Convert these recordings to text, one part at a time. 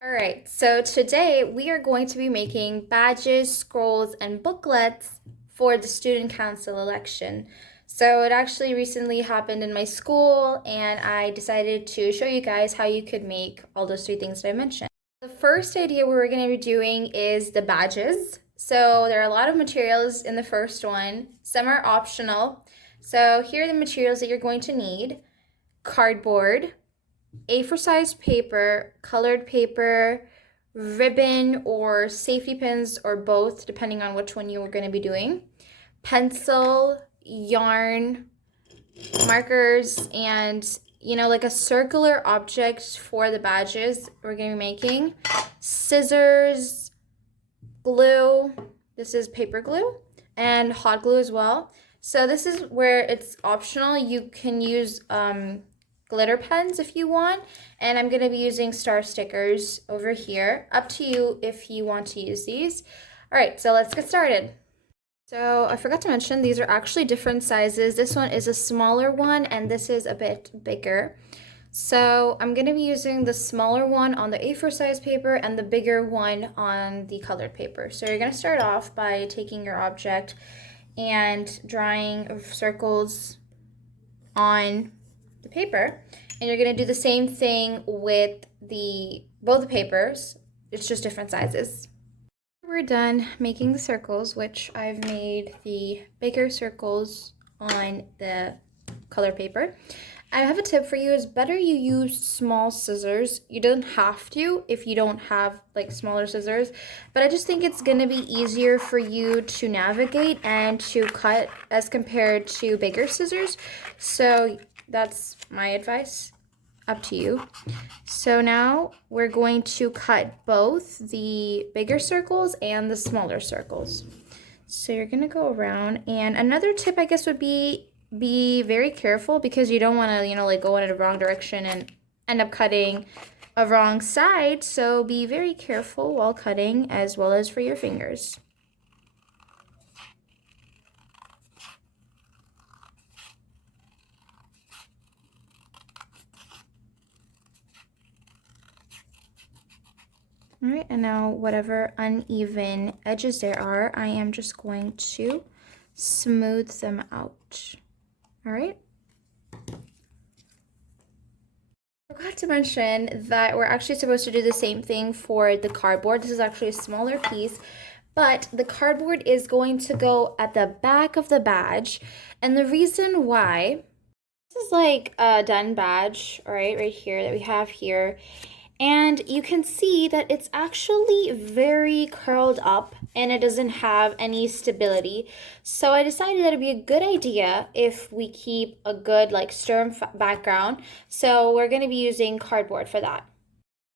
All right, so today we are going to be making badges, scrolls, and booklets for the student council election. So it actually recently happened in my school, and I decided to show you guys how you could make all those three things that I mentioned. The first idea we're going to be doing is the badges. So there are a lot of materials in the first one. Some are optional. So here are the materials that you're going to need: cardboard, A4 size paper, colored paper, ribbon or safety pins, or both, depending on which one you are going to be doing, pencil, yarn, markers, and like a circular object for the badges we're going to be making, scissors, glue, this is paper glue, and hot glue as well. So this is where it's optional. You can use glitter pens if you want, and I'm going to be using star stickers over here. Up to you if you want to use these. All right, so let's get started. So I forgot to mention, these are actually different sizes. This one is a smaller one, and this is a bit bigger. So I'm going to be using the smaller one on the A4 size paper and the bigger one on the colored paper. So you're going to start off by taking your object and drawing circles on the paper, and you're going to do the same thing with both the papers. It's just different sizes. We're done making the circles, which I've made the bigger circles on the color paper. I have a tip for you: is better you use small scissors. You don't have to if you don't have like smaller scissors, but I just think it's going to be easier for you to navigate and to cut as compared to bigger scissors. So that's my advice. Up to you. So now we're going to cut both the bigger circles and the smaller circles. So you're going to go around, and another tip I guess would be very careful, because you don't want to like go in a wrong direction and end up cutting a wrong side. So be very careful while cutting, as well as for your fingers. All right, and now whatever uneven edges there are, I am just going to smooth them out. All right. I forgot to mention that we're actually supposed to do the same thing for the cardboard. This is actually a smaller piece, but the cardboard is going to go at the back of the badge. And the reason why, this is like a done badge, all right here that we have here. And you can see that it's actually very curled up and it doesn't have any stability. So I decided that it'd be a good idea if we keep a good stern background. So we're going to be using cardboard for that.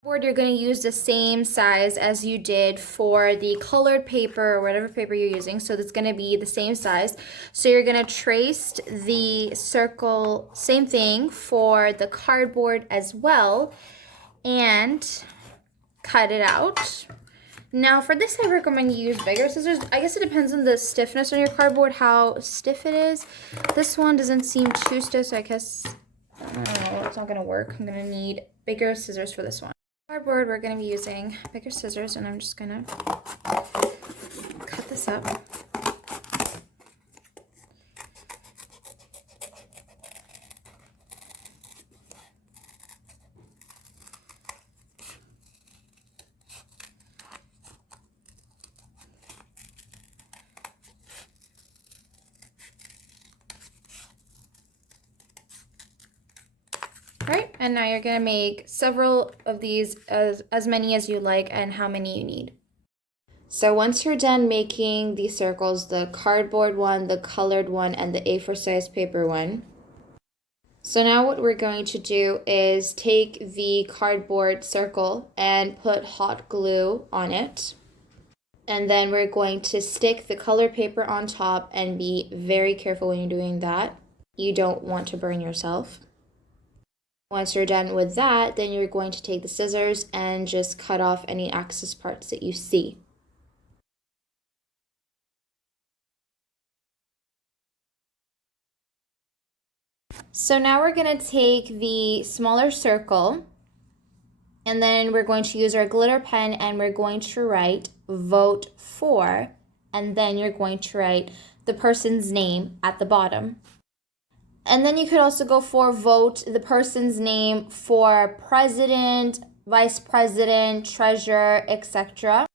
Cardboard, you're going to use the same size as you did for the colored paper or whatever paper you're using. So that's going to be the same size. So you're going to trace the circle, same thing for the cardboard as well, and cut it out. Now for this, I recommend you use bigger scissors. I guess it depends on the stiffness on your cardboard, how stiff it is. This one doesn't seem too stiff, so I guess, I don't know, it's not gonna work. I'm gonna need bigger scissors for this one. Cardboard, we're gonna be using bigger scissors, and I'm just gonna cut this up. All right, and now you're gonna make several of these, as many as you like and how many you need. So once you're done making these circles, the cardboard one, the colored one, and the A4 size paper one, so now what we're going to do is take the cardboard circle and put hot glue on it. And then we're going to stick the colored paper on top, and be very careful when you're doing that. You don't want to burn yourself. Once you're done with that, then you're going to take the scissors and just cut off any excess parts that you see. So now we're going to take the smaller circle And then we're going to use our glitter pen and we're going to write vote for, and then you're going to write the person's name at the bottom. And then you could also go for vote the person's name for president, vice president, treasurer, etc.,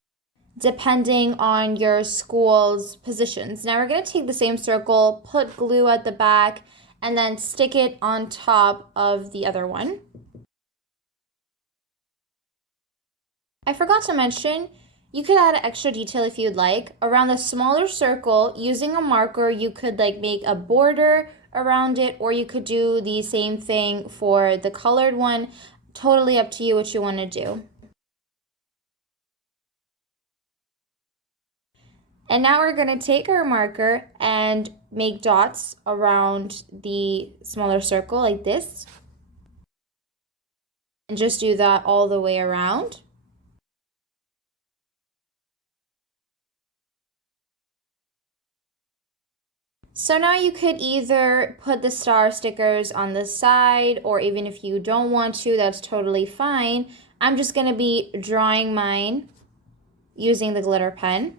depending on your school's positions. Now we're going to take the same circle, put glue at the back, and then stick it on top of the other one. I forgot to mention, you could add extra detail if you'd like. Around the smaller circle, using a marker, you could make a border around it, or you could do the same thing for the colored one. Totally up to you what you want to do. And now we're going to take our marker and make dots around the smaller circle like this. And just do that all the way around. So now you could either put the star stickers on the side, or even if you don't want to, that's totally fine. I'm just going to be drawing mine using the glitter pen.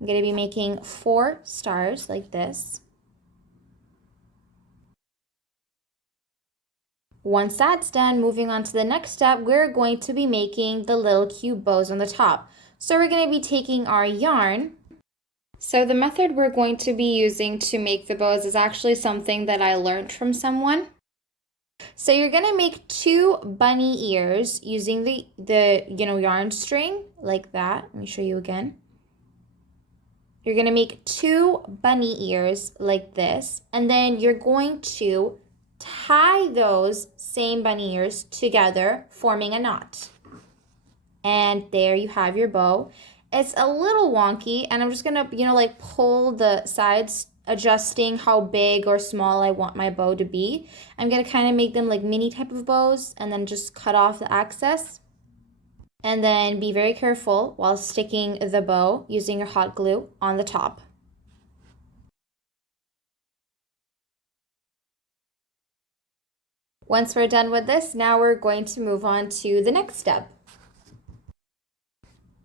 I'm going to be making 4 stars like this. Once that's done, moving on to the next step, we're going to be making the little cute bows on the top. So we're going to be taking our yarn. So the method we're going to be using to make the bows is actually something that I learned from someone. So you're going to make 2 bunny ears using the yarn string like that. Let me show you again. You're going to make 2 bunny ears like this, and then you're going to tie those same bunny ears together, forming a knot. And there you have your bow. It's a little wonky, and I'm just going to, pull the sides, adjusting how big or small I want my bow to be. I'm going to kind of make them like mini type of bows, and then just cut off the excess. And then be very careful while sticking the bow using your hot glue on the top. Once we're done with this, now we're going to move on to the next step.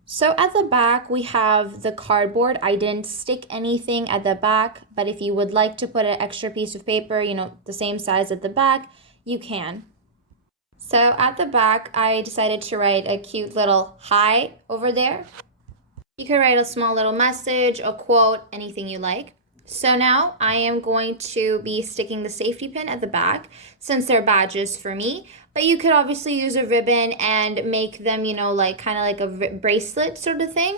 So at the back, we have the cardboard. I didn't stick anything at the back, but if you would like to put an extra piece of paper, the same size at the back, you can. So at the back, I decided to write a cute little hi over there. You can write a small little message, a quote, anything you like. So now I am going to be sticking the safety pin at the back since they're badges for me. But you could obviously use a ribbon and make them, kind of like a bracelet sort of thing.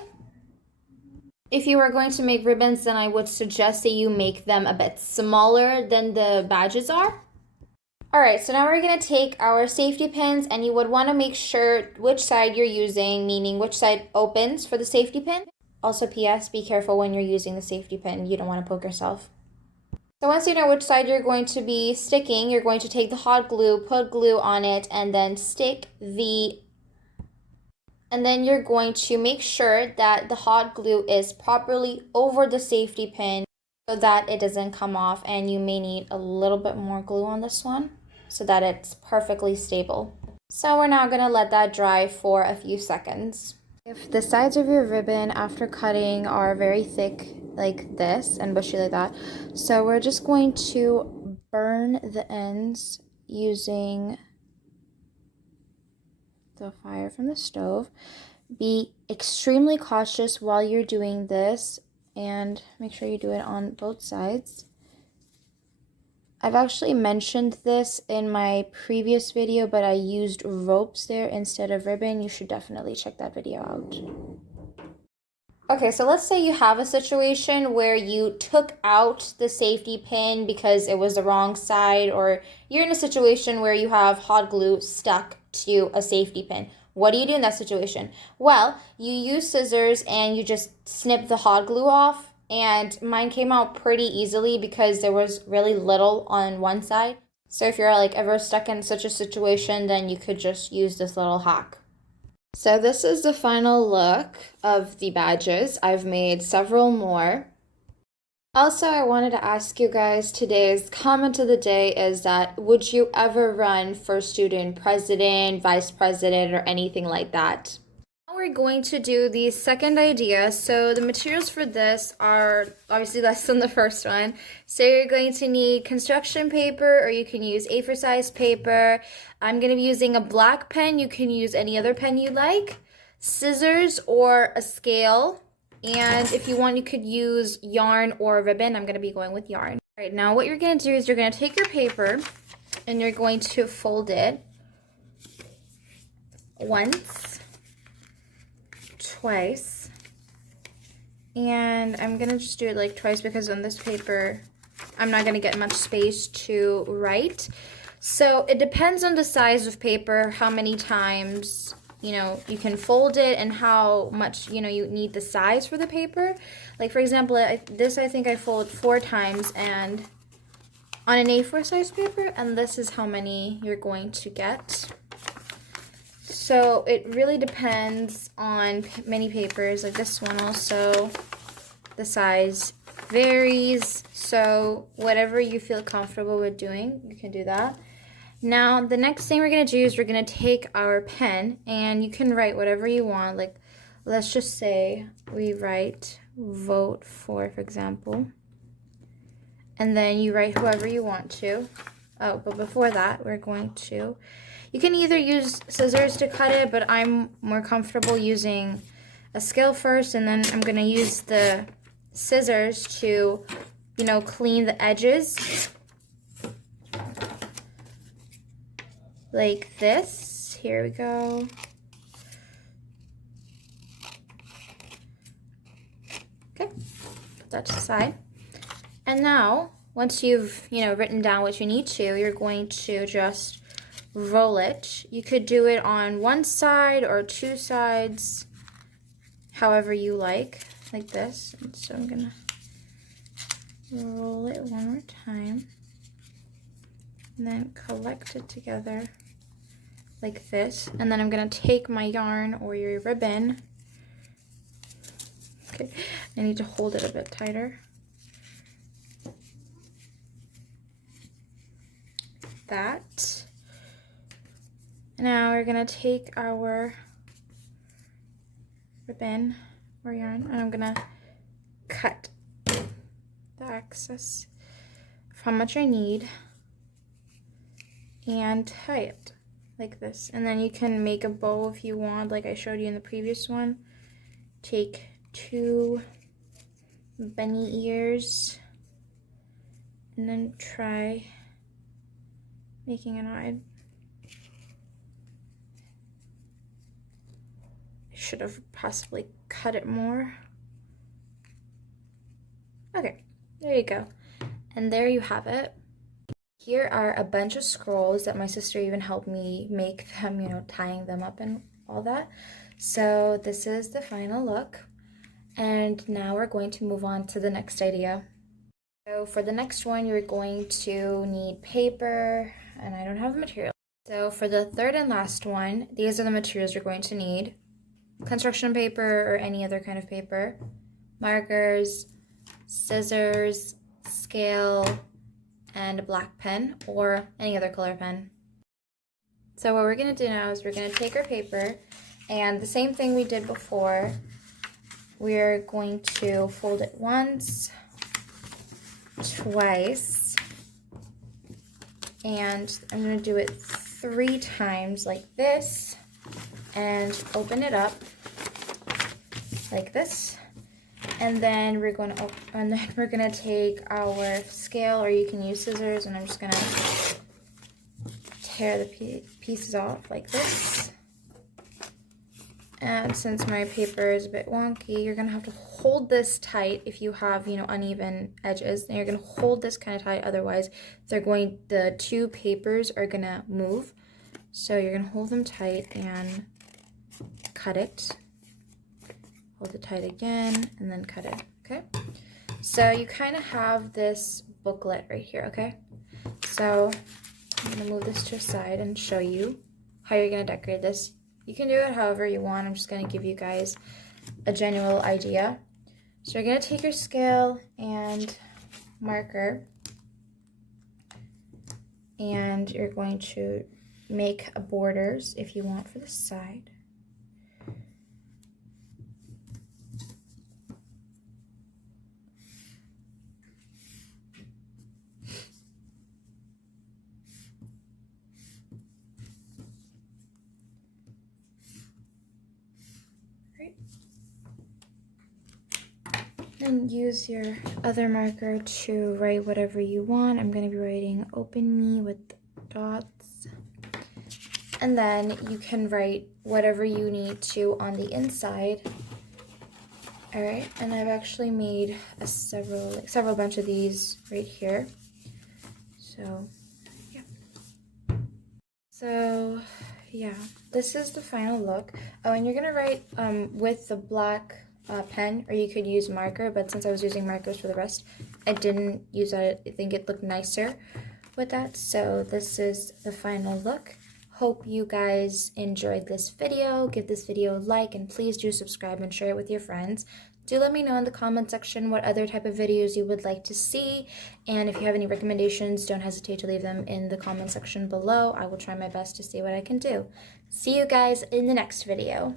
If you are going to make ribbons, then I would suggest that you make them a bit smaller than the badges are. Alright, so now we're going to take our safety pins, and you would want to make sure which side you're using, meaning which side opens for the safety pin. Also, P.S., be careful when you're using the safety pin. You don't want to poke yourself. So once you know which side you're going to be sticking, you're going to take the hot glue, put glue on it, and then and then you're going to make sure that the hot glue is properly over the safety pin so that it doesn't come off, and you may need a little bit more glue on this one so that it's perfectly stable. So we're now going to let that dry for a few seconds. If the sides of your ribbon after cutting are very thick like this and bushy like that, so we're just going to burn the ends using the fire from the stove. Be extremely cautious while you're doing this, and make sure you do it on both sides. I've actually mentioned this in my previous video, but I used ropes there instead of ribbon. You should definitely check that video out. Okay, so let's say you have a situation where you took out the safety pin because it was the wrong side, or you're in a situation where you have hot glue stuck to a safety pin. What do you do in that situation? Well, you use scissors and you just snip the hot glue off. And mine came out pretty easily because there was really little on one side. So if you're ever stuck in such a situation, then you could just use this little hack. So this is the final look of the badges. I've made several more. Also, I wanted to ask you guys, today's comment of the day is that would you ever run for student president, vice president, or anything like that? Now we're going to do the second idea. So the materials for this are obviously less than the first one. So you're going to need construction paper, or you can use A4 size paper. I'm going to be using a black pen. You can use any other pen you like. Scissors or a scale. And if you want, you could use yarn or ribbon. I'm going to be going with yarn. All right, now what you're going to do is you're going to take your paper and you're going to fold it once, twice, and I'm going to just do it like twice because on this paper, I'm not going to get much space to write. So it depends on the size of paper, how many times you can fold it and how much, you need the size for the paper. Like, for example, this I think I fold 4 times and on an A4 size paper, and this is how many you're going to get. So it really depends on many papers. Like this one also, the size varies. So whatever you feel comfortable with doing, you can do that. Now, the next thing we're going to do is we're going to take our pen, and you can write whatever you want. Like, let's just say we write vote for example. And then you write whoever you want to. Oh, but before that, you can either use scissors to cut it, but I'm more comfortable using a scale first, and then I'm going to use the scissors to, clean the edges. Like this. Here we go. Okay, put that to the side. And now, once you've, written down what you need to, you're going to just roll it. You could do it on one side or 2 sides, however you like this. And so I'm gonna roll it one more time, and then collect it together like this. And then I'm gonna take my yarn or your ribbon. Okay, I need to hold it a bit tighter. That. Now we're gonna take our ribbon or yarn, and I'm gonna cut the excess of how much I need and tie it like this. And then you can make a bow if you want, like I showed you in the previous one. Take 2 bunny ears and then try making an eye. I should have possibly cut it more. Okay, there you go. And there you have it. Here are a bunch of scrolls that my sister even helped me make them, tying them up and all that. So this is the final look. And now we're going to move on to the next idea. So for the next one, you're going to need paper, and I don't have the material. So for the third and last one, these are the materials you're going to need. Construction paper or any other kind of paper, markers, scissors, scale, and a black pen or any other color pen. So what we're going to do now is we're going to take our paper, and the same thing we did before, we're going to fold it once, twice, and I'm going to do it 3 times like this, and open it up like this. And then we're going to take our scale, or you can use scissors, and I'm just going to tear the pieces off like this. And since my paper is a bit wonky, you're going to have to hold this tight if you have, uneven edges. And you're going to hold this kind of tight, otherwise the 2 papers are going to move. So you're going to hold them tight and cut it. Hold it tight again, and then cut it, okay? So you kind of have this booklet right here, okay? So I'm gonna move this to a side and show you how you're gonna decorate this. You can do it however you want. I'm just gonna give you guys a general idea. So you're gonna take your scale and marker, and you're going to make a borders if you want for the side. Then use your other marker to write whatever you want. I'm going to be writing open me with dots. And then you can write whatever you need to on the inside. Alright, and I've actually made a several bunch of these right here. So, yeah, this is the final look. Oh, and you're going to write with the black pen, or you could use marker, but since I was using markers for the rest, I didn't use that. I think it looked nicer with that. So this is the final look. Hope you guys enjoyed this video. Give this video a like, and please do subscribe and share it with your friends. Do let me know in the comment section what other type of videos you would like to see, and if you have any recommendations, don't hesitate to leave them in the comment section below. I will try my best to see what I can do. See you guys in the next video.